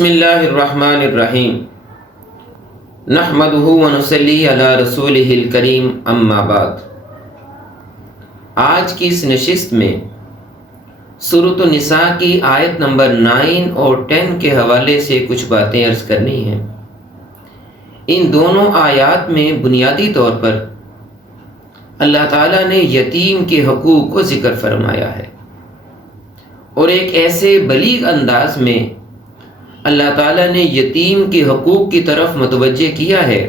بسم اللہ الرحمن الرحیم نحمدہ ونصلی علی رسولہ الکریم اما بعد۔ آج کی اس نشست میں سورۃ النساء کی آیت نمبر 9 اور 10 کے حوالے سے کچھ باتیں عرض کرنی ہیں۔ ان دونوں آیات میں بنیادی طور پر اللہ تعالیٰ نے یتیم کے حقوق کو ذکر فرمایا ہے، اور ایک ایسے بلیغ انداز میں اللہ تعالیٰ نے یتیم کے حقوق کی طرف متوجہ کیا ہے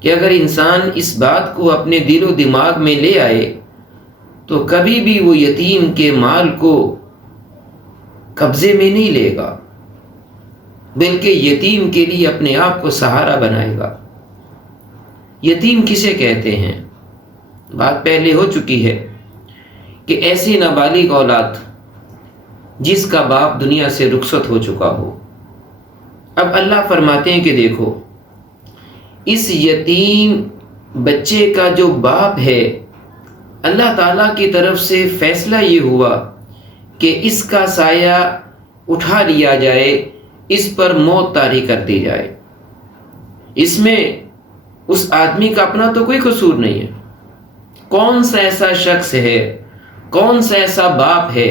کہ اگر انسان اس بات کو اپنے دل و دماغ میں لے آئے تو کبھی بھی وہ یتیم کے مال کو قبضے میں نہیں لے گا، بلکہ یتیم کے لیے اپنے آپ کو سہارا بنائے گا۔ یتیم کسے کہتے ہیں؟ بات پہلے ہو چکی ہے کہ ایسی نابالغ اولاد جس کا باپ دنیا سے رخصت ہو چکا ہو۔ اب اللہ فرماتے ہیں کہ دیکھو، اس یتیم بچے کا جو باپ ہے، اللہ تعالیٰ کی طرف سے فیصلہ یہ ہوا کہ اس کا سایہ اٹھا لیا جائے، اس پر موت طاری کر دی جائے۔ اس میں اس آدمی کا اپنا تو کوئی قصور نہیں ہے۔ کون سا ایسا شخص ہے، کون سا ایسا باپ ہے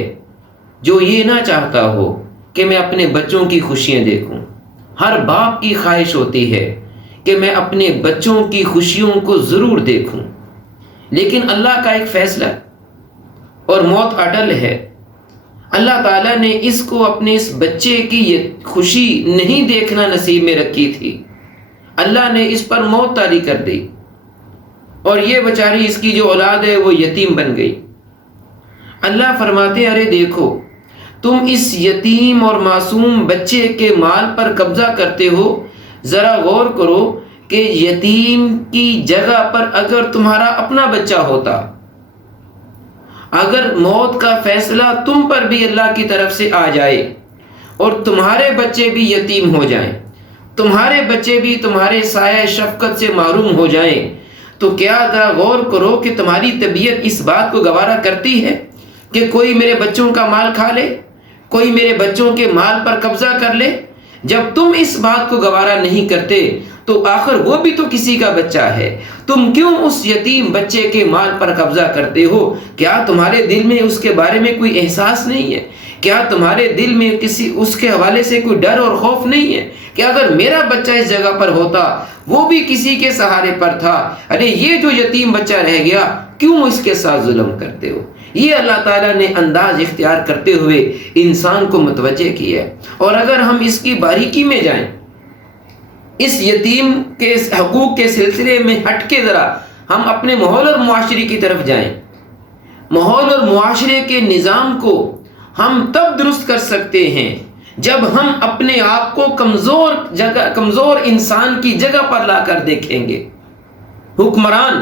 جو یہ نہ چاہتا ہو کہ میں اپنے بچوں کی خوشیاں دیکھوں؟ ہر باپ کی خواہش ہوتی ہے کہ میں اپنے بچوں کی خوشیوں کو ضرور دیکھوں، لیکن اللہ کا ایک فیصلہ اور موت اٹل ہے۔ اللہ تعالیٰ نے اس کو اپنے اس بچے کی یہ خوشی نہیں دیکھنا نصیب میں رکھی تھی، اللہ نے اس پر موت طاری کر دی، اور یہ بیچاری اس کی جو اولاد ہے وہ یتیم بن گئی۔ اللہ فرماتے ہیں، ارے دیکھو، تم اس یتیم اور معصوم بچے کے مال پر قبضہ کرتے ہو، ذرا غور کرو کہ یتیم کی جگہ پر اگر تمہارا اپنا بچہ ہوتا، اگر موت کا فیصلہ تم پر بھی اللہ کی طرف سے آ جائے اور تمہارے بچے بھی یتیم ہو جائیں، تمہارے بچے بھی تمہارے سایہ شفقت سے محروم ہو جائیں، تو کیا ذرا غور کرو کہ تمہاری طبیعت اس بات کو گوارا کرتی ہے کہ کوئی میرے بچوں کا مال کھا لے، کوئی میرے بچوں کے مال پر قبضہ کر لے؟ جب تم اس بات کو گوارا نہیں کرتے تو آخر وہ بھی تو کسی کا بچہ ہے، تم کیوں اس یتیم بچے کے مال پر قبضہ کرتے ہو؟ کیا تمہارے دل میں اس کے بارے میں کوئی احساس نہیں ہے؟ کیا تمہارے دل میں کسی اس کے حوالے سے کوئی ڈر اور خوف نہیں ہے کہ اگر میرا بچہ اس جگہ پر ہوتا، وہ بھی کسی کے سہارے پر تھا، ارے یہ جو یتیم بچہ رہ گیا، کیوں اس کے ساتھ ظلم کرتے ہو؟ یہ اللہ تعالیٰ نے انداز اختیار کرتے ہوئے انسان کو متوجہ کیا ہے۔ اور اگر ہم اس کی باریکی میں جائیں، اس یتیم کے حقوق کے سلسلے میں ہٹ کے ذرا ہم اپنے ماحول اور معاشرے کی طرف جائیں، ماحول اور معاشرے کے نظام کو ہم تب درست کر سکتے ہیں جب ہم اپنے آپ کو کمزور انسان کی جگہ پر لا کر دیکھیں گے۔ حکمران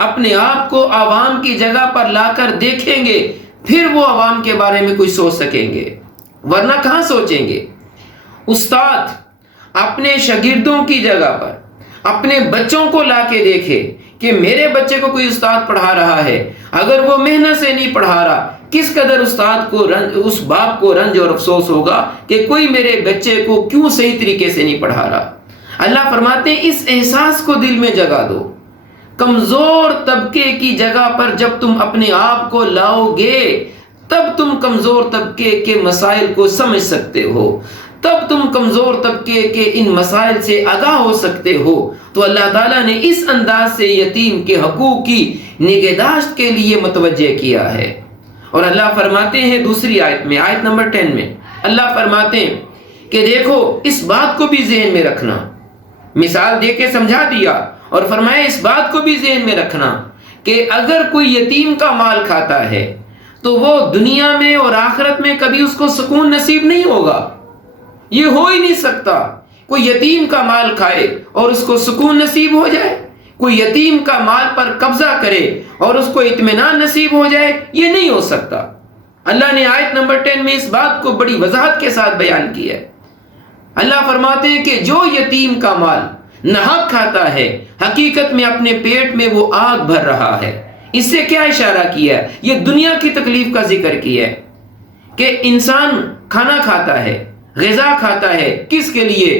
اپنے آپ کو عوام کی جگہ پر لا کر دیکھیں گے، پھر وہ عوام کے بارے میں کچھ سوچ سکیں گے، ورنہ کہاں سوچیں گے۔ استاد اپنے شاگردوں کی جگہ پر اپنے بچوں کو لا کے دیکھے کہ میرے بچے کو کوئی استاد پڑھا رہا ہے، اگر وہ محنت سے نہیں پڑھا رہا، کس قدر استاد کو اس باپ کو رنج اور افسوس ہوگا کہ کوئی میرے بچے کو کیوں صحیح طریقے سے نہیں پڑھا رہا۔ اللہ فرماتے ہیں، اس احساس کو دل میں جگا دو۔ کمزور طبقے کی جگہ پر جب تم اپنے آپ کو لاؤ گے، تب تم کمزور طبقے کے مسائل کو سمجھ سکتے ہو، تب تم کمزور طبقے کے ان مسائل سے آگاہ ہو سکتے ہو۔ تو اللہ تعالیٰ نے اس انداز سے یتیم کے حقوق کی نگہداشت کے لیے متوجہ کیا ہے۔ اور اللہ فرماتے ہیں دوسری آیت میں، آیت نمبر 10 میں اللہ فرماتے ہیں کہ دیکھو، اس بات کو بھی ذہن میں رکھنا، مثال دے کے سمجھا دیا، اور فرمایا اس بات کو بھی ذہن میں رکھنا کہ اگر کوئی یتیم کا مال کھاتا ہے تو وہ دنیا میں اور آخرت میں کبھی اس کو سکون نصیب نہیں ہوگا۔ یہ ہو ہی نہیں سکتا کوئی یتیم کا مال کھائے اور اس کو سکون نصیب ہو جائے، کوئی یتیم کا مال پر قبضہ کرے اور اس کو اطمینان نصیب ہو جائے، یہ نہیں ہو سکتا۔ اللہ نے آیت نمبر 10 میں اس بات کو بڑی وضاحت کے ساتھ بیان کیا ہے۔ اللہ فرماتے ہیں کہ جو یتیم کا مال ناحق کھاتا ہے، حقیقت میں اپنے پیٹ میں وہ آگ بھر رہا ہے۔ اس سے کیا اشارہ کیا ہے؟ یہ دنیا کی تکلیف کا ذکر کیا ہے کہ انسان کھانا کھاتا ہے، غذا کھاتا ہے کس کے لیے؟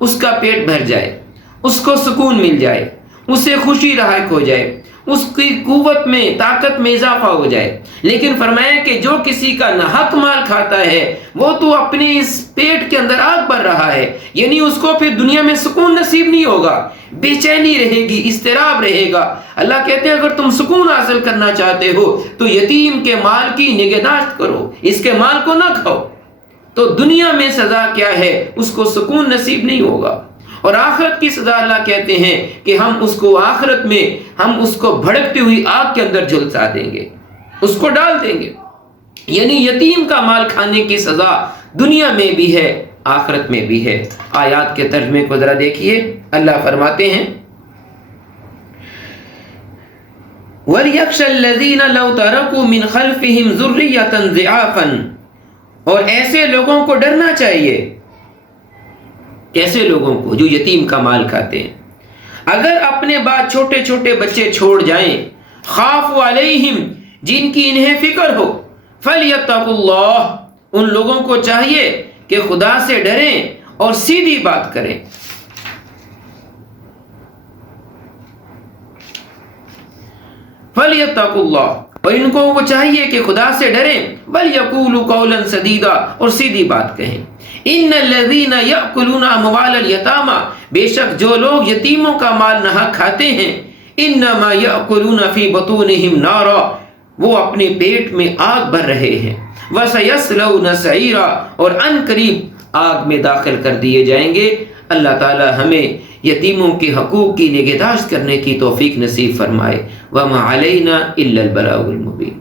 اس کا پیٹ بھر جائے، اس کو سکون مل جائے، اسے خوشی لاحق ہو جائے، اس کی قوت میں طاقت میں اضافہ ہو جائے۔ لیکن فرمایا کہ جو کسی کا ناحق مال کھاتا ہے وہ تو اپنے اس پیٹ کے اندر آگ بھر رہا ہے، یعنی اس کو پھر دنیا میں سکون نصیب نہیں ہوگا، بے چینی رہے گی، اضطراب رہے گا۔ اللہ کہتے ہیں اگر تم سکون حاصل کرنا چاہتے ہو تو یتیم کے مال کی نگہداشت کرو، اس کے مال کو نہ کھاؤ۔ تو دنیا میں سزا کیا ہے؟ اس کو سکون نصیب نہیں ہوگا، اور آخرت کی سزا اللہ کہتے ہیں کہ ہم اس کو آخرت میں ہم اس کو بھڑکتی ہوئی آگ کے اندر جھلسا دیں گے، اس کو ڈال دیں گے۔ یعنی یتیم کا مال کھانے کی سزا دنیا میں بھی ہے، آخرت میں بھی ہے۔ آیات کے ترجمے کو ذرا دیکھیے، اللہ فرماتے ہیں وَلْيَخْشَ الَّذِينَ لَوْ تَرَكُوا مِنْ خَلْفِهِمْ ذُرِّيَّةً ضِعَافًا، اور ایسے لوگوں کو ڈرنا چاہیے، ایسے لوگوں کو جو یتیم کا مال کھاتے ہیں، اگر اپنے بعد چھوٹے چھوٹے بچے چھوڑ جائیں، خافوا علیہم، جن کی انہیں فکر ہو، فلیتقوا اللہ، ان لوگوں کو چاہیے کہ خدا سے ڈریں اور سیدھی بات کریں۔ فلیتقوا اللہ، اور ان کو وہ چاہیے کہ خدا سے ڈریں، ولیقولوا قولا سدیدا، اور سیدھی بات کہیں۔ ان الذین یأکلون اموال الیتامی، بے شک جو لوگ یتیموں کا مال ناحق کھاتے ہیں، انما یأکلون فی بطونہم نارا، وہ اپنے پیٹ میں آگ بھر رہے ہیں، وسیصلون سعیرا، اور ان قریب آگ میں داخل کر دیے جائیں گے۔ اللہ تعالی ہمیں یتیموں کے حقوق کی نگہداشت کرنے کی توفیق نصیب فرمائے۔ وما علینا الا البلاغ المبین۔